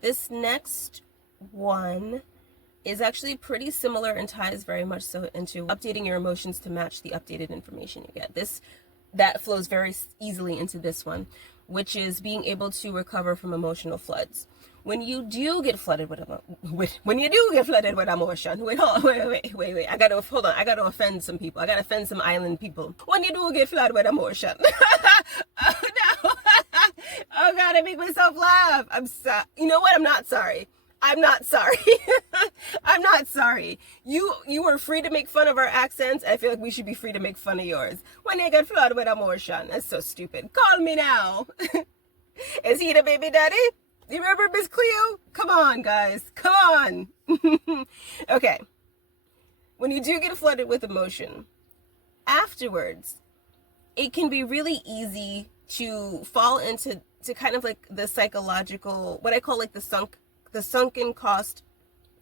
This next one is actually pretty similar and ties very much so into updating your emotions to match the updated information you get. That flows very easily into this one, which is being able to recover from emotional floods. When you do get flooded with emotion, wait, I gotta offend some people. I gotta offend some island people. When you do get flooded with emotion, oh no, oh god, I make myself laugh. I'm sorry. You know what? I'm not sorry. I'm not sorry. I'm not sorry. You were free to make fun of our accents. I feel like we should be free to make fun of yours. When you get flooded with emotion, that's so stupid. Call me now. Is he the baby daddy? You remember Miss Cleo? Come on, guys. Come on. Okay. When you do get flooded with emotion, afterwards, it can be really easy to fall into kind of like the psychological, what I call like the sunken cost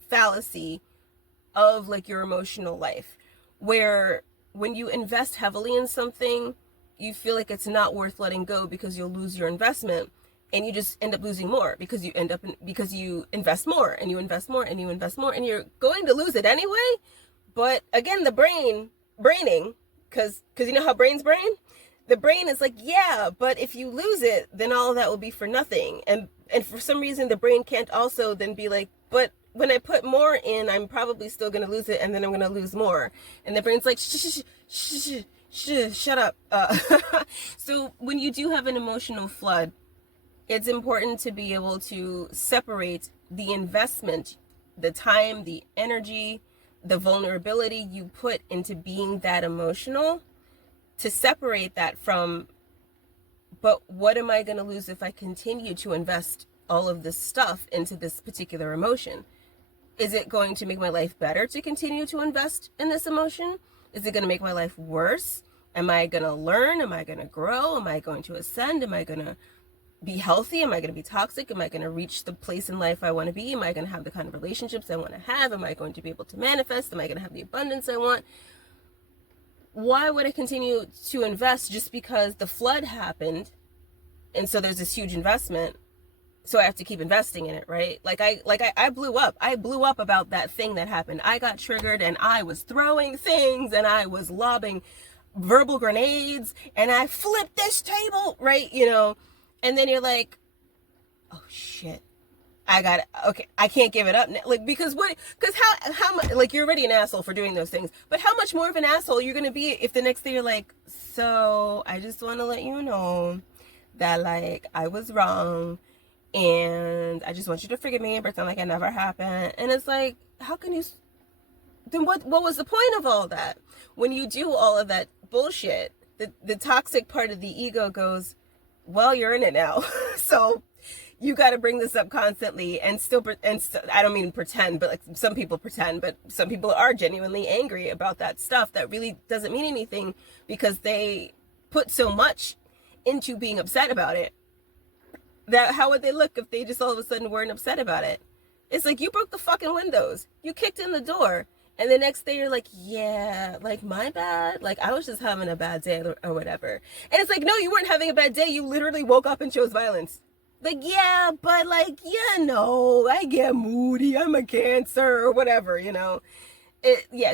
fallacy of like your emotional life, where when you invest heavily in something, you feel like it's not worth letting go because you'll lose your investment. And you just end up losing more because you invest more and you invest more and you invest more and you're going to lose it anyway. But again, the braining, because you know how brains brain? The brain is like, yeah, but if you lose it, then all of that will be for nothing. And for some reason, the brain can't also then be like, but when I put more in, I'm probably still going to lose it and then I'm going to lose more. And the brain's like, shut up. So when you do have an emotional flood, it's important to be able to separate the investment, the time, the energy, the vulnerability you put into being that emotional, to separate that from, but what am I going to lose if I continue to invest all of this stuff into this particular emotion? Is it going to make my life better to continue to invest in this emotion? Is it going to make my life worse? Am I going to learn? Am I going to grow? Am I going to ascend? Am I going to be healthy? Am I going to be toxic? Am I going to reach the place in life I want to be? Am I going to have the kind of relationships I want to have? Am I going to be able to manifest? Am I going to have the abundance I want? Why would I continue to invest just because the flood happened and so there's this huge investment, so I have to keep investing in it, right? I blew up. I blew up about that thing that happened. I got triggered and I was throwing things and I was lobbing verbal grenades and I flipped this table, right? You know. And then you're like, oh shit, I can't give it up. Like, because how much, like, you're already an asshole for doing those things, but how much more of an asshole you're going to be if the next day you're like, so I just want to let you know that, like, I was wrong and I just want you to forgive me and pretend like it never happened. And it's like, how can you, then what was the point of all that? When you do all of that bullshit, the toxic part of the ego goes, well, you're in it now. So you got to bring this up constantly and I don't mean pretend, but like some people pretend, but some people are genuinely angry about that stuff that really doesn't mean anything because they put so much into being upset about it. That how would they look if they just all of a sudden weren't upset about it? It's like, you broke the fucking windows. You kicked in the door. And the next day you're like, yeah, like, my bad. Like, I was just having a bad day or whatever. And it's like, no, you weren't having a bad day. You literally woke up and chose violence. Like, yeah, but like, yeah, no, I get moody. I'm a Cancer or whatever, you know.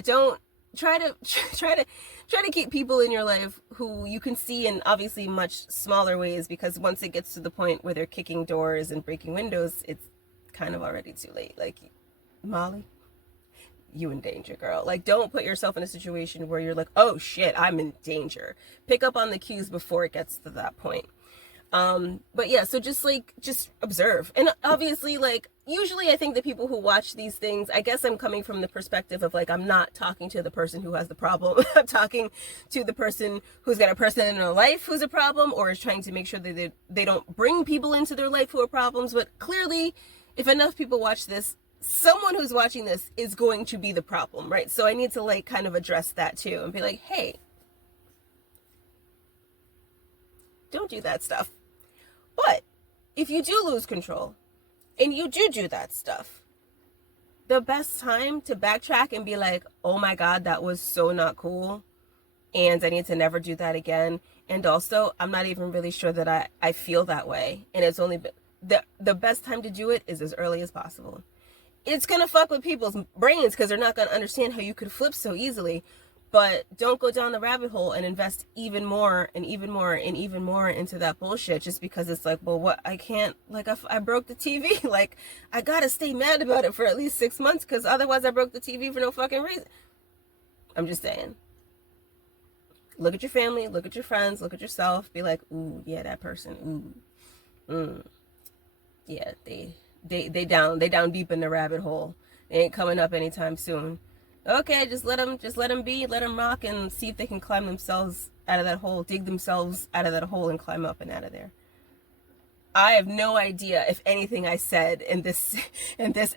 Don't try to keep people in your life who you can see in obviously much smaller ways, because once it gets to the point where they're kicking doors and breaking windows, it's kind of already too late. Like, Molly, you in danger, girl. Like, don't put yourself in a situation where you're like, oh shit, I'm in danger. Pick up on the cues before it gets to that point. But yeah, so just observe. And obviously, like, usually I think the people who watch these things, I guess I'm coming from the perspective of, like, I'm not talking to the person who has the problem. I'm talking to the person who's got a person in their life who's a problem, or is trying to make sure that they don't bring people into their life who are problems. But clearly, if enough people watch this, someone who's watching this is going to be the problem, right? So I need to, like, kind of address that too and be like, hey, don't do that stuff. But if you do lose control and you do that stuff, the best time to backtrack and be like, oh my God, that was so not cool, and I need to never do that again. And also, I'm not even really sure that I feel that way, and it's only been, the best time to do it is as early as possible. It's gonna fuck with people's brains because they're not gonna understand how you could flip so easily. But don't go down the rabbit hole and invest even more and even more and even more into that bullshit just because it's like, well, what, I can't, like, I broke the TV. Like, I gotta stay mad about it for at least 6 months because otherwise I broke the TV for no fucking reason. I'm just saying. Look at your family, look at your friends, look at yourself. Be like, ooh, yeah, that person, ooh, yeah, they down deep in the rabbit hole. They ain't coming up anytime soon. Okay, just let them be, let them rock, and see if they can climb themselves out of that hole, dig themselves out of that hole and climb up and out of there. I have no idea if anything I said in this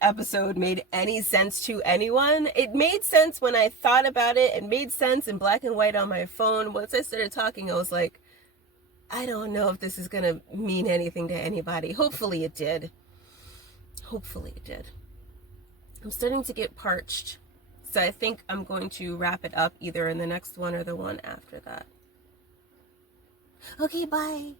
episode made any sense to anyone. It made sense when I thought about it. It made sense in black and white on my phone. Once I started talking, I was like, I don't know if this is going to mean anything to anybody. Hopefully it did. Hopefully it did. I'm starting to get parched. So I think I'm going to wrap it up either in the next one or the one after that. Okay, bye.